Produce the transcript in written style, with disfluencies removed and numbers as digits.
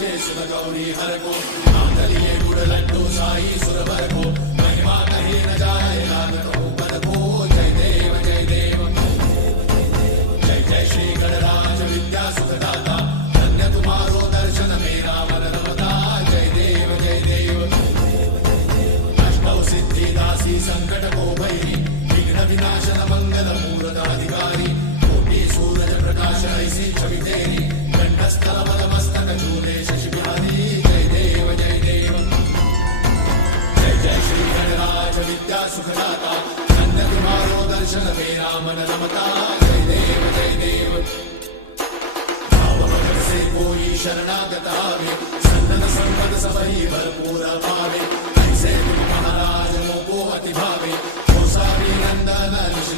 जय सुर गौरी हर को मातलिये गुड़ लड्डू साई सुर भर को महिमा कही न जाए लागत हो पद को जय देव जय देव जय जय श्री गणराज विद्या सुखदाता धन्य तुम्हारो दर्शन मेरा मन रमता जय देव जय देव अष्टौ सिद्धि दासी संकट को भैरी विघ्न विनाशन मंगल मूर्त अधिकारी कोटि सूरज प्रकाश ऐसी छवि तेरी कंठस्थल पदमस्तक झूले शशि बिहारी जय देव जय देव जय जय श्री गणराज विद्या सुखदाता धन्य तुम्हारो दर्शन मेरा मन रमता जय देव जय देव भाव भगत से कोई शरणागत आवे सन्नत संपद सबही भरपूर पावे ऐसे तुम महाराज मोको अति भावे नंदन ऋषि